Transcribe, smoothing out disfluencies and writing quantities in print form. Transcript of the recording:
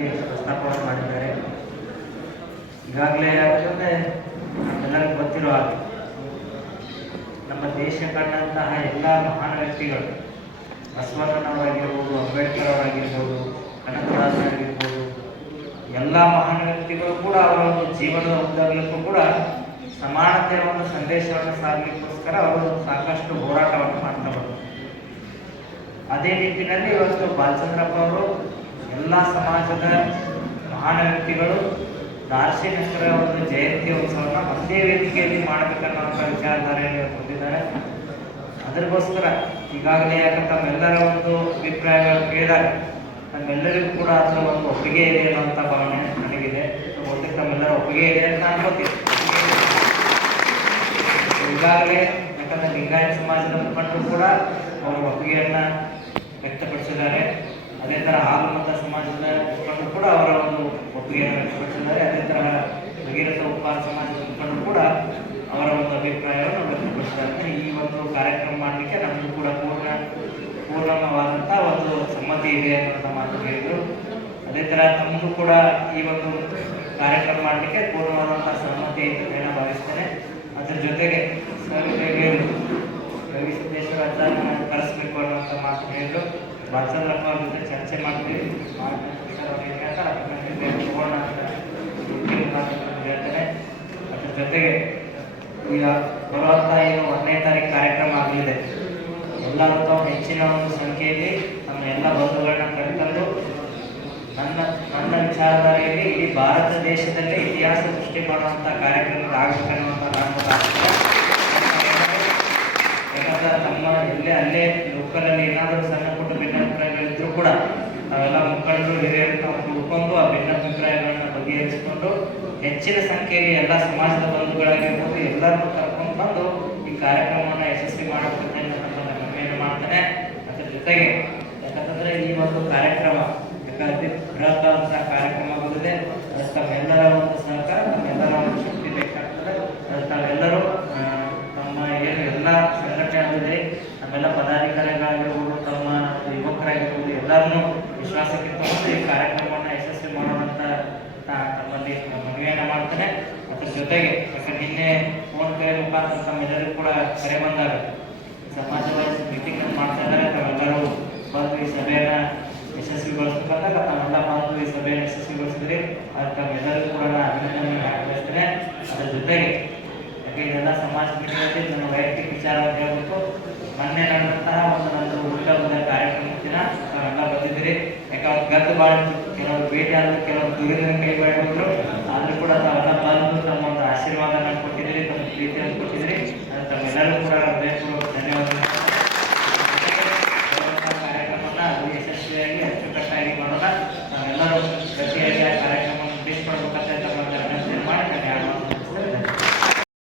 ಸಂದರ್ಭದಲ್ಲಿ ಪ್ರಸ್ತಾಪವನ್ನು ಮಾಡಿದ್ದಾರೆ. ಈಗಾಗಲೇ ಯಾಕಂದರೆ ಎಲ್ಲರಿಗೂ ಗೊತ್ತಿರುವ ಹಾಗೆ ನಮ್ಮ ದೇಶ ಕಂಡಂತಹ ಎಲ್ಲ ಮಹಾನ್ ವ್ಯಕ್ತಿಗಳು, ಬಸವಣ್ಣನವರಾಗಿರ್ಬೋದು, ಅಂಬೇಡ್ಕರ್ ಅವರಾಗಿರ್ಬೋದು, ಕನಕದಾಸರಾಗಿರ್ಬೋದು, ಎಲ್ಲ ಮಹಾನ್ ವ್ಯಕ್ತಿಗಳು ಕೂಡ ಅವರ ಒಂದು ಜೀವನದ ಉದ್ದಗಲಕ್ಕೂ ಕೂಡ ಸಮಾನತೆಯ ಒಂದು ಸಂದೇಶವನ್ನು ಸಾರಲಿಕ್ಕೋಸ್ಕರ ಅವರು ಸಾಕಷ್ಟು ಹೋರಾಟವನ್ನು ಮಾಡ್ತಾ ಬಂದರು. ಅದೇ ನಿಟ್ಟಿನಲ್ಲಿ ಇವತ್ತು ಬಾಲಚಂದ್ರಪ್ಪ ಅವರು ಎಲ್ಲ ಸಮಾಜದ ಮಹಾನ್ ವ್ಯಕ್ತಿಗಳು ದಾರ್ಶನಿಕರ ಒಂದು ಜಯಂತಿ ಉತ್ಸವವನ್ನು ಒಂದೇ ವೇದಿಕೆಯಲ್ಲಿ ಮಾಡಬೇಕನ್ನುವಂಥ ವಿಚಾರಧಾರೆಯನ್ನು ಹೊಂದಿದ್ದಾರೆ. ಅದಕ್ಕೋಸ್ಕರ ಈಗಾಗಲೇ ಯಾಕಂತ ನಮ್ಮೆಲ್ಲರ ಒಂದು ಅಭಿಪ್ರಾಯಗಳು ಕೇಳಿದಾಗ ನಮ್ಮೆಲ್ಲರಿಗೂ ಕೂಡ ಅದರ ಒಂದು ಒಪ್ಪಿಗೆ ಇದೆ ಅನ್ನುವಂಥ ಭಾವನೆ ನನಗಿದೆ. ಬಹುತೇಕ ತಮ್ಮೆಲ್ಲರ ಒಪ್ಪಿಗೆ ಇದೆ ಅಂತ ಅನ್ಕೋತೀನಿ. ಈಗಾಗಲೇ ಯಾಕಂದರೆ ಲಿಂಗಾಯತ ಸಮಾಜದ ಮುಖಂಡರು ಕೂಡ ಅವರ ಒಪ್ಪಿಗೆಯನ್ನು ವ್ಯಕ್ತಪಡಿಸಿದ್ದಾರೆ. ಅದೇ ಥರ ಹಾಲುಮತ ಸಮಾಜದ ಮುಖಂಡರು ಕೂಡ ಅವರ ಒಂದು ಒಪ್ಪಿಗೆಯನ್ನು ವ್ಯಕ್ತಪಡಿಸಿದ್ದಾರೆ. ಅದೇ ಥರ ಭಗೀರಥ ಉಪ್ಪಾರ ಸಮಾಜದ ಮುಖಂಡರು ಕೂಡ ಅವರ ಒಂದು ಅಭಿಪ್ರಾಯವನ್ನು ವ್ಯಕ್ತಪಡಿಸಿದ್ದಾರೆ. ಈ ಒಂದು ಕಾರ್ಯಕ್ರಮ ಮಾಡಲಿಕ್ಕೆ ನಮಗೂ ಕೂಡ ಪೂರ್ಣವಾದಂಥ ಒಂದು ಸಮ್ಮತಿ ಇದೆ ಅನ್ನೋಂಥ ಮಾತು ಹೇಳಿದರು. ಅದೇ ಥರ ತಮಗೂ ಕೂಡ ಈ ಒಂದು ಕಾರ್ಯಕ್ರಮ ಮಾಡಲಿಕ್ಕೆ ಪೂರ್ಣವಾದಂಥ ಸಮ್ಮತಿ ಇದೆ ಅಂತ ನಾನು ಭಾವಿಸ್ತೇನೆ. ಅದ್ರ ಜೊತೆಗೆ ರವಿ ಸಿದ್ದೇಶ್ವರ ಅಜ್ಜನ ಕರೆಸಬೇಕು ಅನ್ನೋಂಥ ಮಾತು ಹೇಳಿದ್ರು. ಬಾಲಚಂದ್ರಪ್ಪ ಅವ್ರ ಜೊತೆ ಚರ್ಚೆ ಮಾಡ್ತೀವಿ, ತಗೋಣ ಅಂತ ಹೇಳ್ತೇನೆ. ಅದ್ರ ಜೊತೆಗೆ ಈಗ ಬರುವಂಥ ಏನು 1ನೇ ತಾರೀಕು ಕಾರ್ಯಕ್ರಮ ಆಗಲಿದೆ, ಎಲ್ಲರೂ ತಾವು ಹೆಚ್ಚಿನ ಒಂದು ಸಂಖ್ಯೆಯಲ್ಲಿ ನಮ್ಮ ಎಲ್ಲ ಬಂಧುಗಳನ್ನ ಕರೆತಂದು ನನ್ನ ವಿಚಾರಧಾರೆಯಲ್ಲಿ ಇಡೀ ಭಾರತ ದೇಶದಲ್ಲೇ ಇತಿಹಾಸ ಸೃಷ್ಟಿ ಮಾಡುವಂಥ ಕಾರ್ಯಕ್ರಮಗಳು ಆಗಬೇಕನ್ನುವಂಥ ಯಾಕಂದ್ರೆ ತಮ್ಮ ಅಲ್ಲೇ ಲೋಕಲಲ್ಲಿ ಏನಾದರೂ ಸಣ್ಣ ಪುಟ್ಟ ಭಿನ್ನಾಭಿಪ್ರಾಯಗಳಿದ್ರೂ ಕೂಡ ನಾವೆಲ್ಲ ಮುಖಂಡರು ಹಿರಿಯರು ನಾವು ತಿಳ್ಕೊಂಡು ಆ ಭಿನ್ನಾಭಿಪ್ರಾಯಗಳನ್ನ ಬಗೆಹರಿಸಿಕೊಂಡು ಹೆಚ್ಚಿನ ಸಂಖ್ಯೆಯಲ್ಲಿ ಎಲ್ಲ ಸಮಾಜದ ಬಂಧುಗಳಾಗಿರ್ಬೋದು ಎಲ್ಲರನ್ನೂ ಕರ್ಕೊಂಡು ಬಂದು ಈ ಕಾರ್ಯಕ್ರಮವನ್ನು ಯಶಸ್ವಿ ಮಾಡಬೇಕಂತ ನಾನು ಮಾಡ್ತೇನೆ. ಅದ್ರ ಜೊತೆಗೆ ಯಾಕಂತಂದ್ರೆ ಈ ಒಂದು ಕಾರ್ಯಕ್ರಮ ಬೃಹತ್ತಾದಂಥ ಕಾರ್ಯಕ್ರಮ ಬಂದಿದೆ. ಅದಕ್ಕೆ ತಮ್ಮೆಲ್ಲರ ಒಂದು ಸಹಕಾರ, ತಮ್ಮೆಲ್ಲರ ಒಂದು ಶಕ್ತಿ ಬೇಕಾಗ್ತದೆ. ಅದಕ್ಕೆ ತಾವೆಲ್ಲರೂ ತಮ್ಮ ಏನು ಎಲ್ಲ ಸಂಘಟನೆ ನಮ್ಮೆಲ್ಲ ಪದಾಧಿಕಾರಿಗಳಾಗಿರ್ಬೋದು, ತಮ್ಮ ಯುವಕರಾಗಿರ್ಬೋದು ಎಲ್ಲರನ್ನೂ ವಿಶ್ವಾಸಕ್ಕೆ ತಗೊಂಡು ಈ ಕಾರ್ಯಕ್ರಮವನ್ನು ಯಶಸ್ವಿ ಮಾಡೋದಂತ ತಮ್ಮಲ್ಲಿ ಮನವಿಯನ್ನು ಮಾಡ್ತೇನೆ. ಅದ್ರ ಜೊತೆಗೆ ಯಾಕಂದ್ರೆ ನಿನ್ನೆ ಫೋನ್ ಕರೆ ಮುಖಾಂತರ ತಮ್ಮೆಲ್ಲರಿಗೂ ಕೂಡ ಕರೆ ಬಂದಾಗ ಸಮಾಜವಾದಿ ಮೀಟಿಂಗ್ ಮಾಡ್ತಾ ಇದ್ದಾರೆ. ತಾವೆಲ್ಲರೂ ಬಂದು ಈ ಸಭೆಯನ್ನು ಯಶಸ್ವಿಗೊಳಿಸ್ಬೇಕಂದಾಗ ತಾವೆಲ್ಲ ಬಂದು ಈ ಸಭೆಯನ್ನು ಯಶಸ್ವಿಗೊಳಿಸಿದ್ರಿ. ಅದಕ್ಕೆ ತಾವೆಲ್ಲರಿಗೂ ಕೂಡ ನಾನು ಅಭಿನಂದನೆ ಹಾಕಬಯಸ್ತೇನೆ. ಅದ್ರ ಜೊತೆಗೆ ಯಾಕೆ ಇದೆಲ್ಲ ಸಮಾಜ ಮೀಟಿಂಗಲ್ಲಿ ನನ್ನ ವೈಯಕ್ತಿಕ ವಿಚಾರವನ್ನು ಹೇಳಬೇಕು. ಮೊನ್ನೆ ನಡೆದಂತಹ ಒಂದು ನನ್ನ ಹುಟ್ಟುಹಬ್ಬದ ಕಾರ್ಯಕ್ರಮ ದಿನ ತಾವೆಲ್ಲ ಬಂದಿದ್ದೀರಿ. ಯಾಕಂದ್ರೆ ಗದ್ದು ಭಾಳ ಕೆಲವರು ಭೇಟಿ ಆದರೂ ಕೆಲವರು ದೂರದಿಂದ ಕೈ ಮಾಡಿದ್ರು, ಆದರೂ ಕೂಡ ತಾವು